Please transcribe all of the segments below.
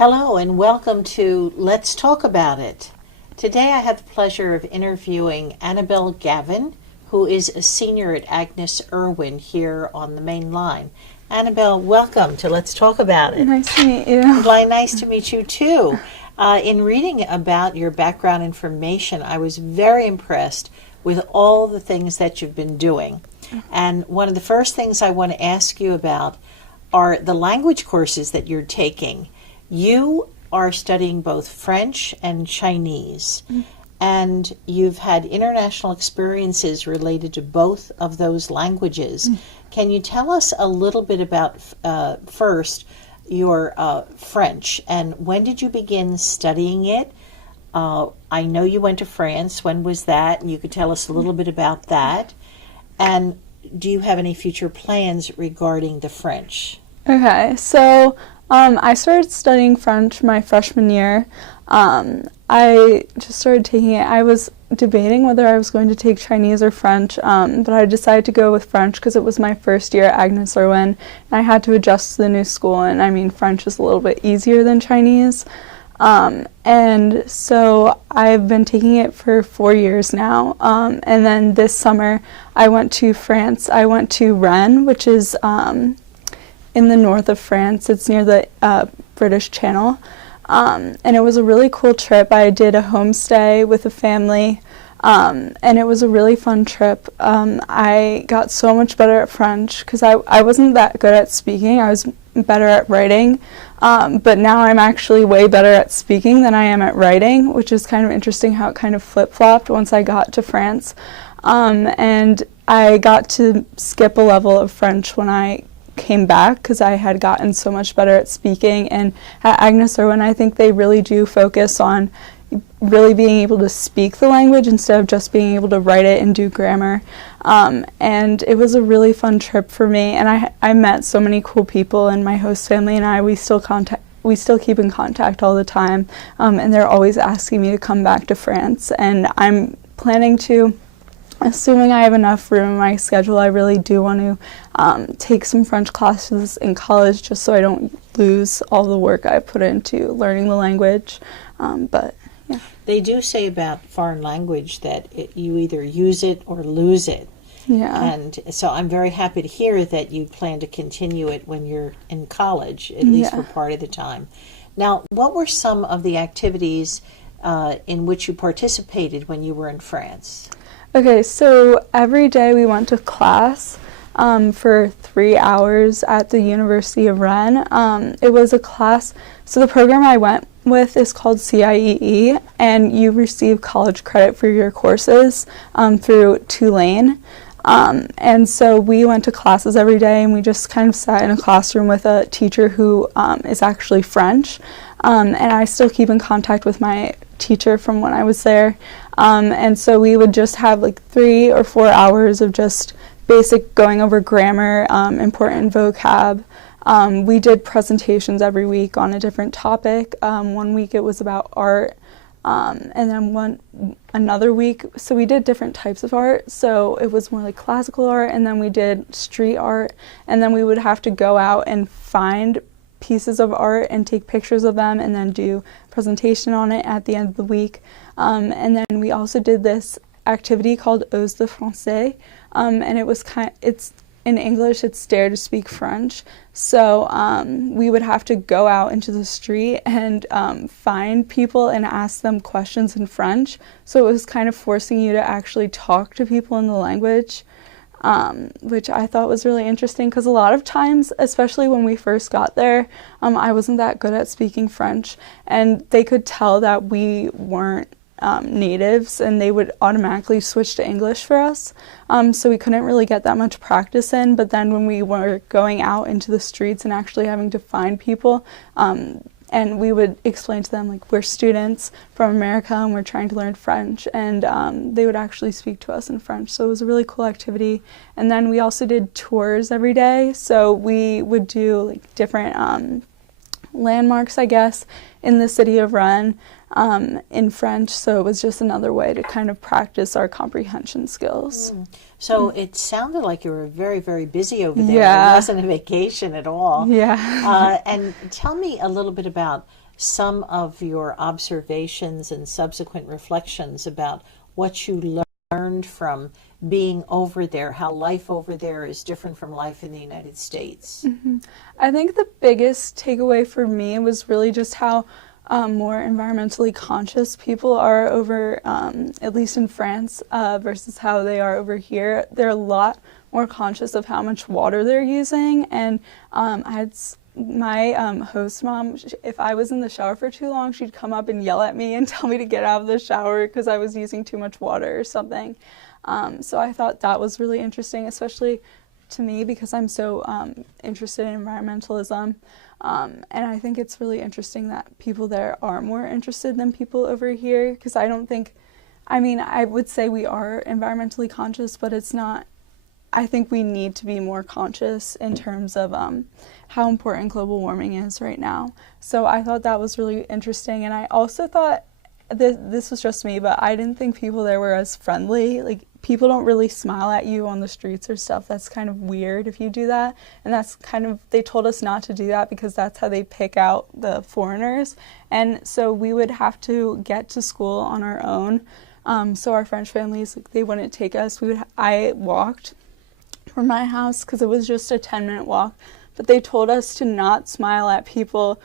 Hello and welcome to Let's Talk About It. Today I have the pleasure of interviewing Annabel Gavin, who is a senior at Agnes Irwin here on the main line. Annabel, welcome to Let's Talk About It. Nice to meet you. Nice to meet you too. In reading about your background information, I was very impressed with all the things that you've been doing. And one of the first things I want to ask you about are the language courses that you're taking. You are studying both French and Chinese, and you've had international experiences related to both of those languages. Can you tell us a little bit about, first, your French, and when did you begin studying it? I know you went to France. When was that? And you could tell us a little bit about that. And do you have any future plans regarding the French? Okay, so I started studying French my freshman year. I just started taking it. I was debating whether I was going to take Chinese or French, but I decided to go with French because it was my first year at Agnes Irwin, and I had to adjust to the new school, and I mean, French is a little bit easier than Chinese. And so I've been taking it for 4 years now, and then this summer I went to France. I went to Rennes, which is in the north of France. It's near the British Channel. And it was a really cool trip. I did a homestay with a family, and it was a really fun trip. I got so much better at French because I wasn't that good at speaking. I was better at writing, but now I'm actually way better at speaking than I am at writing, which is kind of interesting how it kind of flip-flopped once I got to France. And I got to skip a level of French when I came back because I had gotten so much better at speaking. And at Agnes Irwin, I think they really do focus on really being able to speak the language instead of just being able to write it and do grammar. And it was a really fun trip for me, and I met so many cool people, and my host family and I, we still keep in contact all the time, and they're always asking me to come back to France, and I'm planning to. Assuming I have enough room in my schedule, I really do want to take some French classes in college just so I don't lose all the work I put into learning the language. But yeah. They do say about foreign language that you either use it or lose it. Yeah. And so I'm very happy to hear that you plan to continue it when you're in college, at least for part of the time. Now, what were some of the activities in which you participated when you were in France? Okay, so every day we went to class for 3 hours at the University of Rennes. It was a class, so the program I went with is called CIEE, and you receive college credit for your courses through Tulane. And so we went to classes every day, and we just kind of sat in a classroom with a teacher who is actually French. And I still keep in contact with my teacher from when I was there. And so we would just have like 3 or 4 hours of just basic going over grammar, important vocab. We did presentations every week on a different topic. One week it was about art, and then another week, so we did different types of art. So it was more like classical art, and then we did street art, and then we would have to go out and find pieces of art and take pictures of them and then do a presentation on it at the end of the week. And then we also did this activity called Ose de Français, and it was it's in English, it's Dare to Speak French. So we would have to go out into the street and find people and ask them questions in French. So it was kind of forcing you to actually talk to people in the language, which I thought was really interesting because a lot of times, especially when we first got there, I wasn't that good at speaking French, and they could tell that we weren't natives, and they would automatically switch to English for us, so we couldn't really get that much practice in. But then when we were going out into the streets and actually having to find people, and we would explain to them, like, we're students from America and we're trying to learn French, and they would actually speak to us in French. So it was a really cool activity. And then we also did tours every day, so we would do like different landmarks, I guess, in the city of Rennes, in French, so it was just another way to kind of practice our comprehension skills. So it sounded like you were very, very busy over there. Yeah. It wasn't a vacation at all. Yeah. And tell me a little bit about some of your observations and subsequent reflections about what you learned from being over there, how life over there is different from life in the United States? I think the biggest takeaway for me was really just how more environmentally conscious people are over, at least in France, versus how they are over here. They're a lot more conscious of how much water they're using, and my host mom, if I was in the shower for too long, she'd come up and yell at me and tell me to get out of the shower because I was using too much water or something. So I thought that was really interesting, especially to me because I'm so interested in environmentalism. And I think it's really interesting that people there are more interested than people over here, because I would say we are environmentally conscious, but it's not. I think we need to be more conscious in terms of how important global warming is right now. So I thought that was really interesting. And I also thought, this was just me, but I didn't think people there were as friendly. Like, people don't really smile at you on the streets or stuff. That's kind of weird if you do that. And that's they told us not to do that because that's how they pick out the foreigners. And so we would have to get to school on our own. So our French families, they wouldn't take us. I walked from my house because it was just a 10-minute walk, but they told us to not smile at people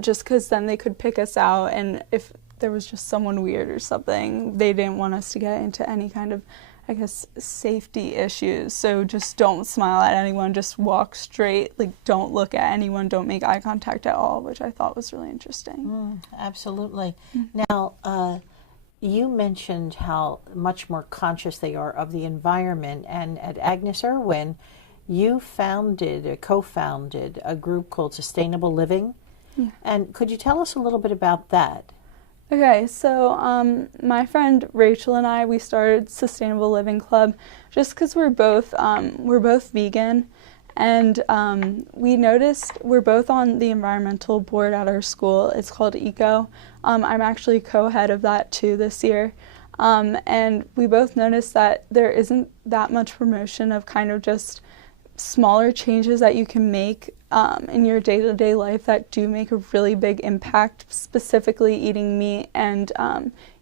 just because then they could pick us out, and if there was just someone weird or something, they didn't want us to get into any kind of, I guess, safety issues. So just don't smile at anyone, just walk straight, like don't look at anyone, don't make eye contact at all, which I thought was really interesting. Absolutely. Now, you mentioned how much more conscious they are of the environment, and at Agnes Irwin, you co-founded a group called Sustainable Living. Yeah. And could you tell us a little bit about that? Okay, so my friend Rachel and I, we started Sustainable Living Club just because we're both vegan, and we noticed we're both on the environmental board at our school. It's called ECO. I'm actually co-head of that too this year. And we both noticed that there isn't that much promotion of kind of just smaller changes that you can make in your day-to-day life that do make a really big impact, specifically eating meat and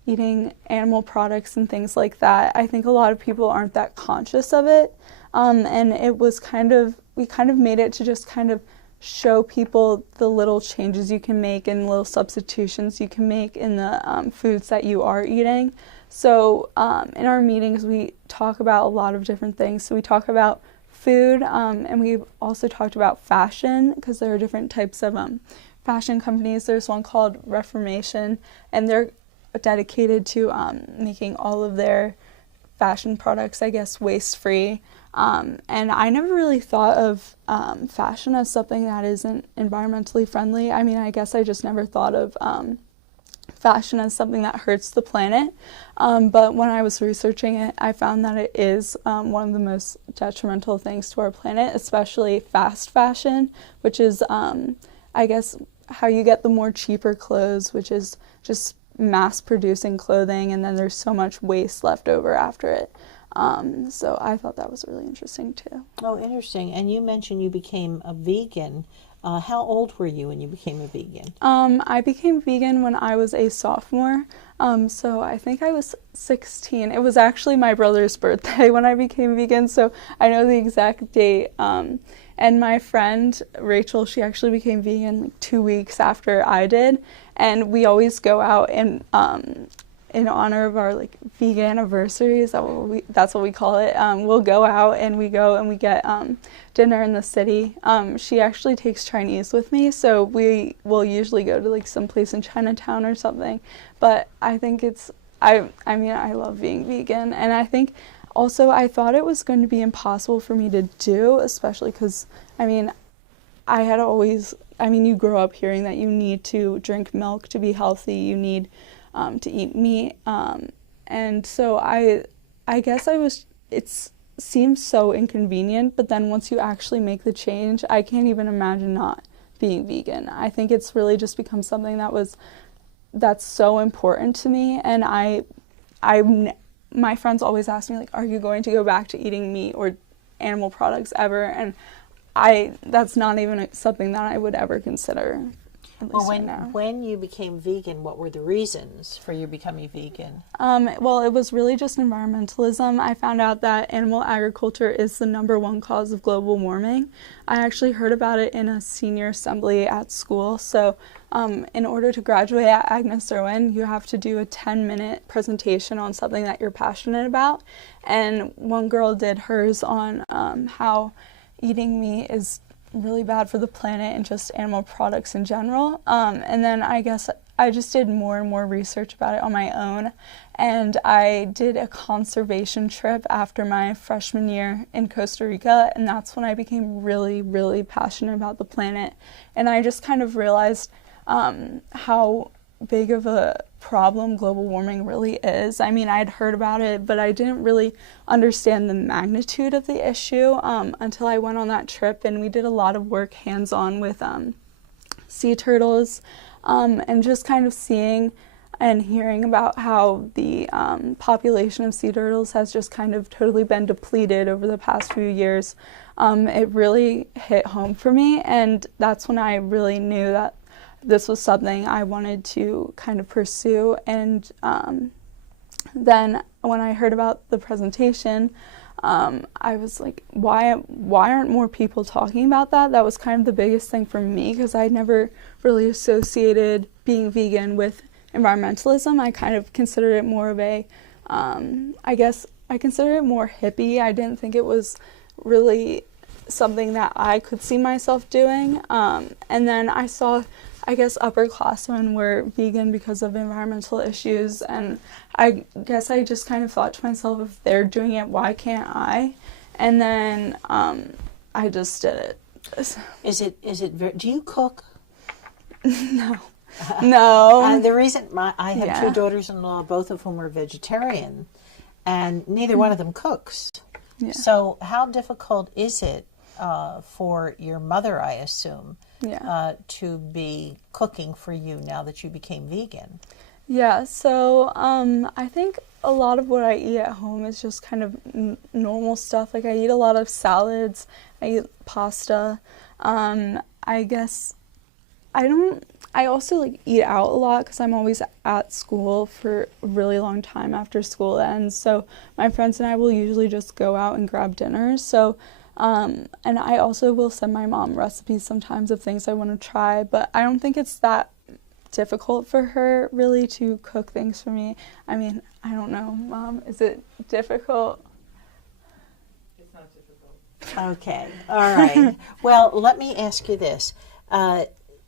eating animal products and things like that. I think a lot of people aren't that conscious of it. And it was we kind of made it to just kind of show people the little changes you can make and little substitutions you can make in the foods that you are eating. So in our meetings, we talk about a lot of different things. So we talk about food, and we also talked about fashion, because there are different types of fashion companies. There's one called Reformation, and they're dedicated to making all of their fashion products, I guess, waste-free. And I never really thought of fashion as something that isn't environmentally friendly. I mean, I guess I just never thought of fashion as something that hurts the planet. But when I was researching it, I found that it is one of the most detrimental things to our planet, especially fast fashion, which is, I guess, how you get the more cheaper clothes, which is just mass producing clothing, and then there's so much waste left over after it. So I thought that was really interesting too. Oh, interesting. And you mentioned you became a vegan. How old were you when you became a vegan? I became vegan when I was a sophomore. So I think I was 16. It was actually my brother's birthday when I became vegan, so I know the exact date. And my friend Rachel, she actually became vegan like 2 weeks after I did. And we always go out and in honor of our like vegan anniversary, that's what we call it. We'll go out and we get dinner in the city. She actually takes Chinese with me, so we will usually go to like some place in Chinatown or something. But I think I love being vegan, and I think also I thought it was going to be impossible for me to do, especially because you grow up hearing that you need to drink milk to be healthy, you need to eat meat, and so I guess it seems so inconvenient, but then once you actually make the change, I can't even imagine not being vegan. I think it's really just become something that's so important to me, and my friends always ask me, like, are you going to go back to eating meat or animal products ever? And that's not even something that I would ever consider. at least Well, right now. when you became vegan, what were the reasons for you becoming vegan? Well, it was really just environmentalism. I found out that animal agriculture is the #1 cause of global warming. I actually heard about it in a senior assembly at school. So in order to graduate at Agnes Irwin, you have to do a 10-minute presentation on something that you're passionate about. And one girl did hers on how eating meat is really bad for the planet and just animal products in general. And then I guess I just did more and more research about it on my own. And I did a conservation trip after my freshman year in Costa Rica. And that's when I became really, really passionate about the planet. And I just kind of realized how big of a problem global warming really is. I mean, I'd heard about it, but I didn't really understand the magnitude of the issue until I went on that trip, and we did a lot of work hands-on with sea turtles and just kind of seeing and hearing about how the population of sea turtles has just kind of totally been depleted over the past few years. It really hit home for me, and that's when I really knew that this was something I wanted to kind of pursue. And then when I heard about the presentation, I was like, why aren't more people talking about that? That was kind of the biggest thing for me, because I never really associated being vegan with environmentalism. I kind of considered it more of a, I guess I considered it more hippie. I didn't think it was really something that I could see myself doing. And then I saw, I guess, upperclassmen were vegan because of environmental issues, and I guess I just kind of thought to myself, if they're doing it, why can't I? And then I just did it. Do you cook? No. No. The reason I have two daughters-in-law, both of whom are vegetarian, and neither one of them cooks. Yeah. So how difficult is it for your mother, I assume, to be cooking for you now that you became vegan? Yeah, so I think a lot of what I eat at home is just kind of normal stuff. Like, I eat a lot of salads, I eat pasta. I guess I also like eat out a lot because I'm always at school for a really long time after school ends. So my friends and I will usually just go out and grab dinners. So and I also will send my mom recipes sometimes of things I want to try, but I don't think it's that difficult for her really to cook things for me. I mean, I don't know, Mom, is it difficult? It's not difficult. Okay, all right. Well, let me ask you this.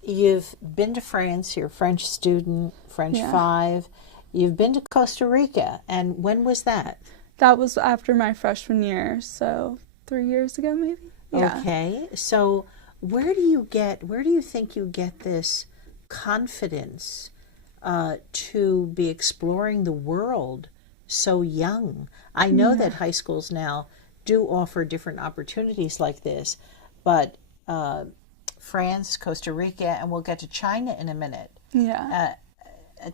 You've been to France, you're a French student, French 5. You've been to Costa Rica, and when was that? That was after my freshman year, so 3 years ago maybe. Yeah. Okay, so where do you think you get this confidence to be exploring the world so young? I know that high schools now do offer different opportunities like this, but France, Costa Rica, and we'll get to China in a minute. Yeah.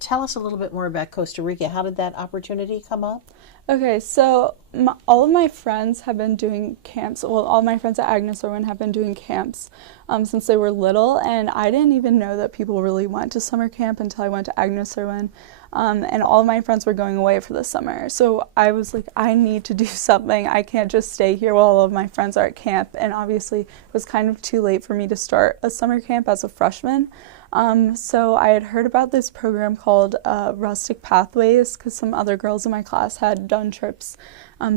Tell us a little bit more about Costa Rica. How did that opportunity come up? Okay, so all of my friends have been doing camps. Well, all my friends at Agnes Irwin have been doing camps since they were little, and I didn't even know that people really went to summer camp until I went to Agnes Irwin, and all of my friends were going away for the summer. So I was like, I need to do something. I can't just stay here while all of my friends are at camp, and obviously it was kind of too late for me to start a summer camp as a freshman. So I had heard about this program called Rustic Pathways because some other girls in my class had done trips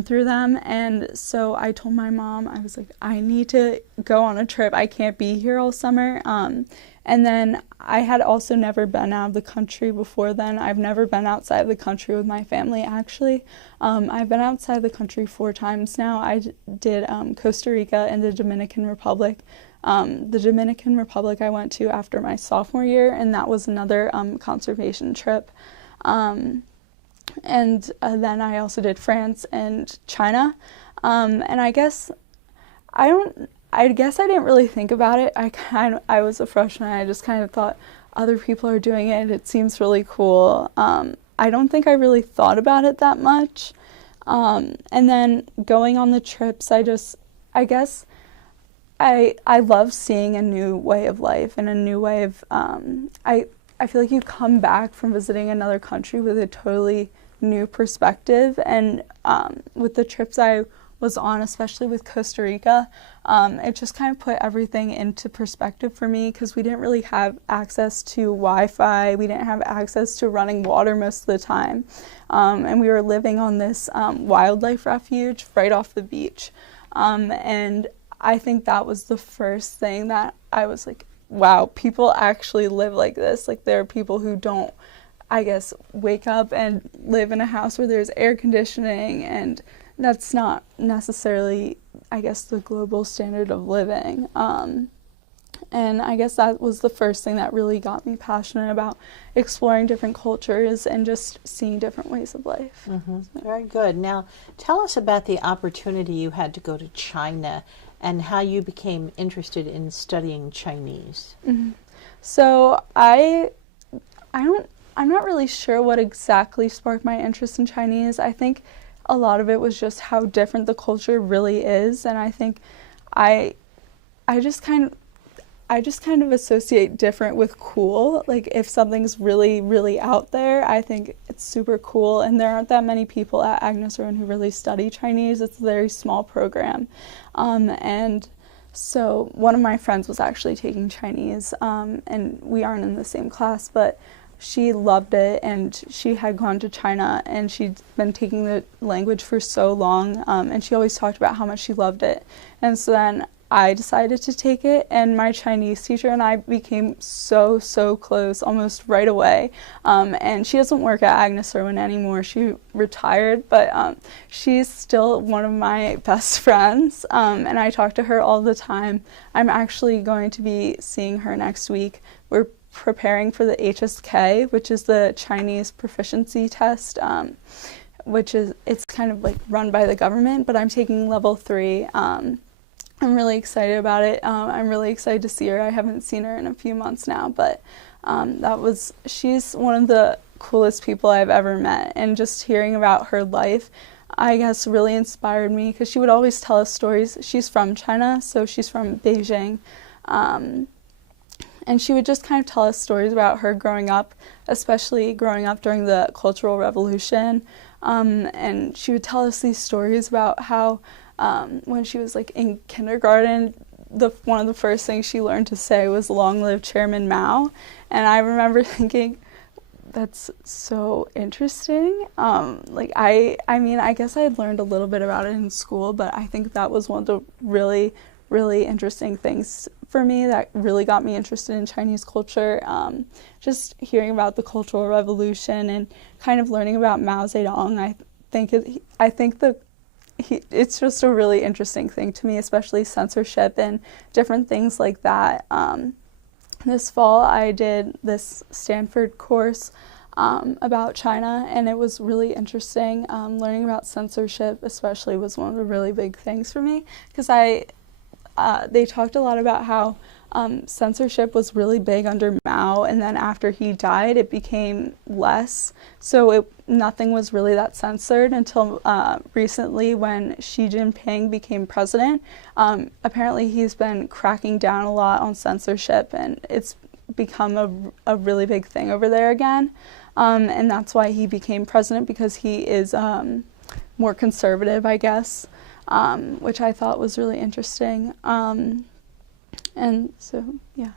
through them. And so I told my mom, I was like, I need to go on a trip. I can't be here all summer. And then I had also never been out of the country before then. I've never been outside of the country with my family, actually. I've been outside the country 4 times now. I did Costa Rica and the Dominican Republic. The Dominican Republic I went to after my sophomore year, and that was another conservation trip. And then I also did France and China. And I guess I didn't really think about it. I was a freshman. I just kind of thought other people are doing it. It seems really cool. I don't think I really thought about it that much. And then going on the trips, I guess I love seeing a new way of life and a new way of, I feel like you come back from visiting another country with a totally new perspective. And with the trips I was on, especially with Costa Rica, it just kind of put everything into perspective for me, because we didn't really have access to Wi-Fi. We didn't have access to running water most of the time. And we were living on this wildlife refuge right off the beach. And I think that was the first thing that I was like, wow, people actually live like this. Like, there are people who don't, I guess, wake up and live in a house where there's air conditioning, and that's not necessarily, I guess, the global standard of living. And I guess that was the first thing that really got me passionate about exploring different cultures and just seeing different ways of life. Mm-hmm. Very good. Now, tell us about the opportunity you had to go to China and how you became interested in studying Chinese. Mm-hmm. So I'm not really sure what exactly sparked my interest in Chinese. I think a lot of it was just how different the culture really is, and I think I just kind of associate different with cool. Like, if something's really, really out there, I think it's super cool. And there aren't that many people at Agnes Irwin who really study Chinese. It's a very small program. And so one of my friends was actually taking Chinese, and we aren't in the same class, but she loved it, and she had gone to China, and she'd been taking the language for so long, and she always talked about how much she loved it. And so then I decided to take it, and my Chinese teacher and I became so close almost right away. And she doesn't work at Agnes Irwin anymore. She retired, but she's still one of my best friends, and I talk to her all the time. I'm actually going to be seeing her next week. We're preparing for the HSK, which is the Chinese proficiency test, it's kind of like run by the government, but I'm taking level 3. I'm really excited about it. I'm really excited to see her. I haven't seen her in a few months now, but she's one of the coolest people I've ever met, and just hearing about her life, I guess, really inspired me, because she would always tell us stories. She's from China, so she's from Beijing, and she would just kind of tell us stories about her growing up, especially growing up during the Cultural Revolution, and she would tell us these stories about how when she was like in kindergarten, one of the first things she learned to say was "Long live Chairman Mao," and I remember thinking, that's so interesting. I mean, I guess I had learned a little bit about it in school, but I think that was one of the really, really interesting things for me that really got me interested in Chinese culture. Just hearing about the Cultural Revolution and kind of learning about Mao Zedong, it's just a really interesting thing to me, especially censorship and different things like that. This fall I did this Stanford course about China, and it was really interesting. Learning about censorship especially was one of the really big things for me, because they talked a lot about how censorship was really big under Mao, and then after he died it became less, so nothing was really that censored until recently when Xi Jinping became president. Apparently he's been cracking down a lot on censorship, and it's become a really big thing over there again, and that's why he became president, because he is more conservative, I guess, which I thought was really interesting. And so, yeah,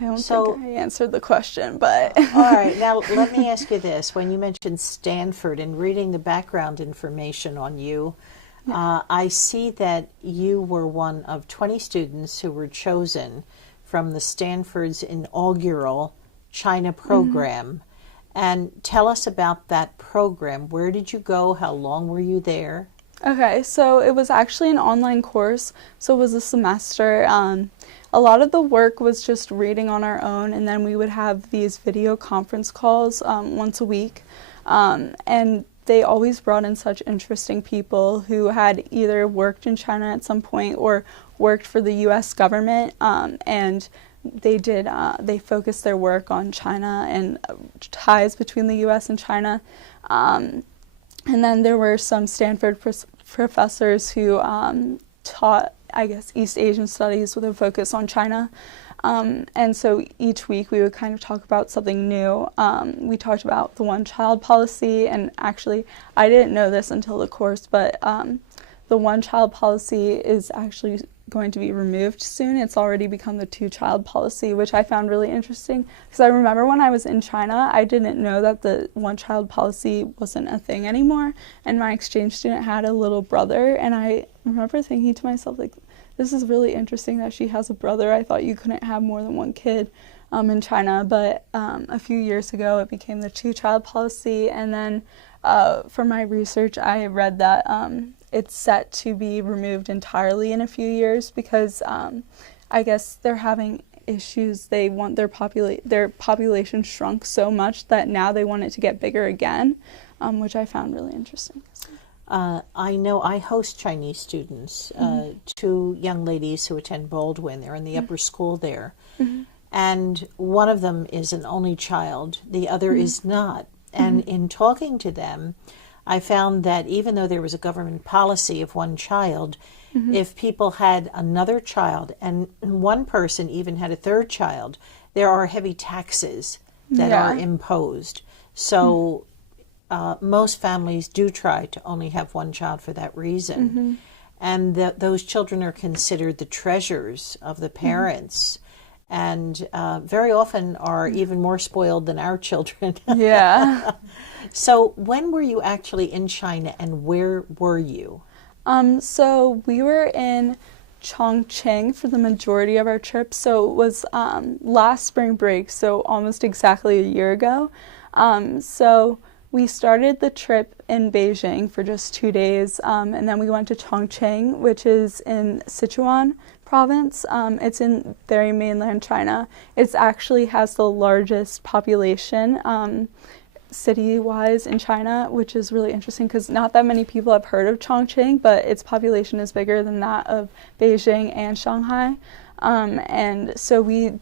I don't think I answered the question, but... All right, now let me ask you this. When you mentioned Stanford and reading the background information on you, I see that you were one of 20 students who were chosen from the Stanford's inaugural China program. Mm-hmm. And tell us about that program. Where did you go? How long were you there? Okay, so it was actually an online course, so it was a semester. A lot of the work was just reading on our own, and then we would have these video conference calls once a week. And they always brought in such interesting people who had either worked in China at some point or worked for the U.S. government, and they focused their work on China and ties between the U.S. and China. And then there were some Stanford professors who taught I guess, East Asian studies with a focus on China. And so each week we would kind of talk about something new. We talked about the one-child policy, and actually I didn't know this until the course, but the one-child policy is actually going to be removed soon. It's already become the two-child policy, which I found really interesting, because I remember when I was in China, I didn't know that the one-child policy wasn't a thing anymore, and my exchange student had a little brother, and I remember thinking to myself, like, this is really interesting that she has a brother. I thought you couldn't have more than one kid in China, but a few years ago it became the two-child policy, and then for my research I read that it's set to be removed entirely in a few years because I guess they're having issues. They want their population shrunk so much that now they want it to get bigger again, which I found really interesting. I know I host Chinese students, two young ladies who attend Baldwin. They're in the upper school there. And one of them is an only child, the other is not. And in talking to them, I found that even though there was a government policy of one child, if people had another child and one person even had a third child, there are heavy taxes that are imposed. So most families do try to only have one child for that reason. And those children are considered the treasures of the parents. And very often are even more spoiled than our children. So when were you actually in China, and where were you? So we were in Chongqing for the majority of our trip. So it was last spring break, so almost exactly a year ago. So we started the trip in Beijing for just 2 days, and then we went to Chongqing, which is in Sichuan province. It's in very mainland China. It actually has the largest population city-wise in China, which is really interesting because not that many people have heard of Chongqing, but its population is bigger than that of Beijing and Shanghai. And so we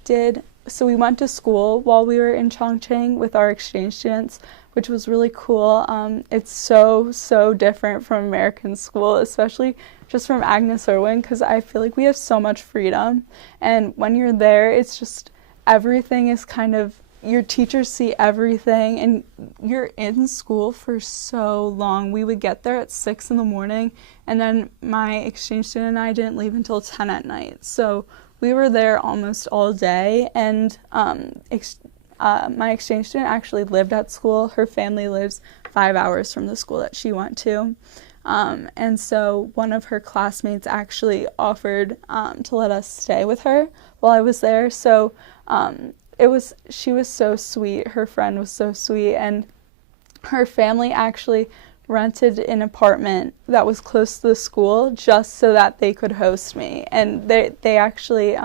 went to school while we were in Chongqing with our exchange students, which was really cool. It's so different from American school, especially just from Agnes Irwin, because I feel like we have so much freedom. And when you're there, it's just everything is kind of, your teachers see everything, and you're in school for so long. We would get there at 6 in the morning, and then my exchange student and I didn't leave until 10 at night. So we were there almost all day, and my exchange student actually lived at school. Her family lives 5 hours from the school that she went to. And so one of her classmates actually offered to let us stay with her while I was there. So she was so sweet. Her friend was so sweet, and her family actually rented an apartment that was close to the school just so that they could host me. And they actually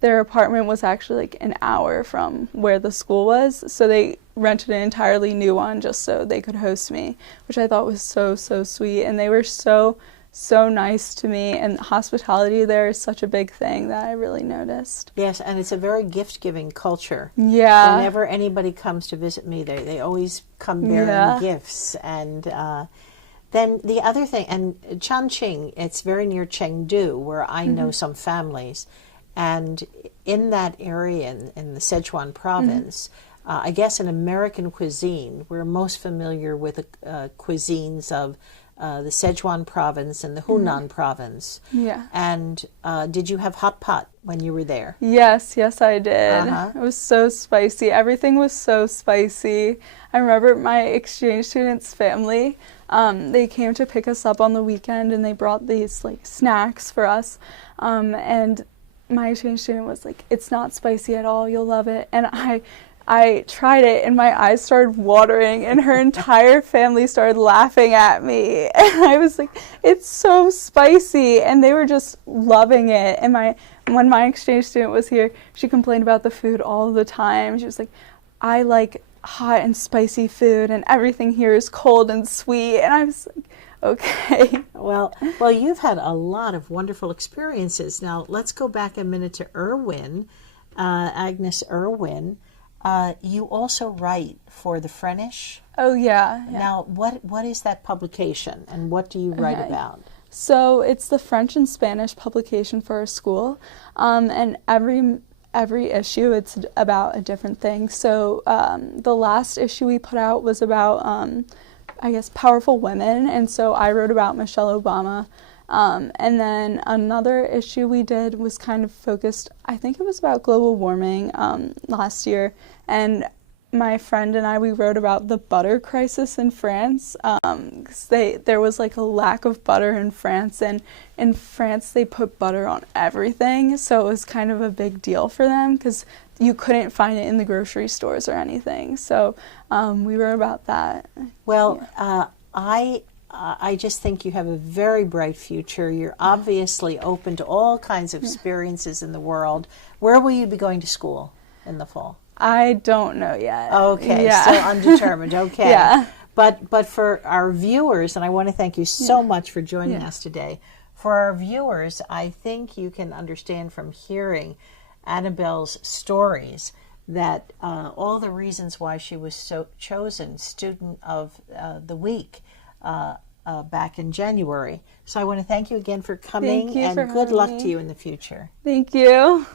their apartment was actually like an hour from where the school was, so they rented an entirely new one just so they could host me, which I thought was so sweet. And they were so nice to me, and hospitality there is such a big thing that I really noticed. Yes, and it's a very gift-giving culture. Yeah. Whenever anybody comes to visit me, they always come bearing gifts. And then the other thing, and Chongqing, it's very near Chengdu, where I know some families. And in that area, in the Sichuan province, I guess in American cuisine, we're most familiar with the cuisines of the Sichuan province and the Hunan province. Yeah. And did you have hot pot when you were there? Yes, I did. It was so spicy. Everything was so spicy. I remember my exchange student's family, they came to pick us up on the weekend, and they brought these like snacks for us. And my exchange student was like, "It's not spicy at all, you'll love it." And I tried it, and my eyes started watering, and her entire family started laughing at me. And I was like, "It's so spicy," and they were just loving it. And when my exchange student was here, she complained about the food all the time. She was like, "I like hot and spicy food, and everything here is cold and sweet." And I was like, okay. Well, you've had a lot of wonderful experiences. Now, let's go back a minute to Irwin, Agnes Irwin. You also write for the Frenish. Oh, yeah. Now, what is that publication, and what do you write about? So it's the French and Spanish publication for our school, and every issue it's about a different thing. So the last issue we put out was about, I guess, powerful women, and so I wrote about Michelle Obama. And then another issue we did was kind of focused, I think it was about global warming last year, and my friend and I, we wrote about the butter crisis in France, because there was like a lack of butter in France, and in France they put butter on everything, so it was kind of a big deal for them because you couldn't find it in the grocery stores or anything. So we wrote about that. Well, I just think you have a very bright future. You're obviously open to all kinds of experiences in the world. Where will you be going to school in the fall? I don't know yet. Okay, yeah. still undetermined. Okay. Yeah. But for our viewers, and I want to thank you so much for joining us today. For our viewers, I think you can understand from hearing Annabel's stories that all the reasons why she was so chosen Student of the Week back in January. So I want to thank you again for coming, Thank you and for good having luck me. to you in the future. Thank you.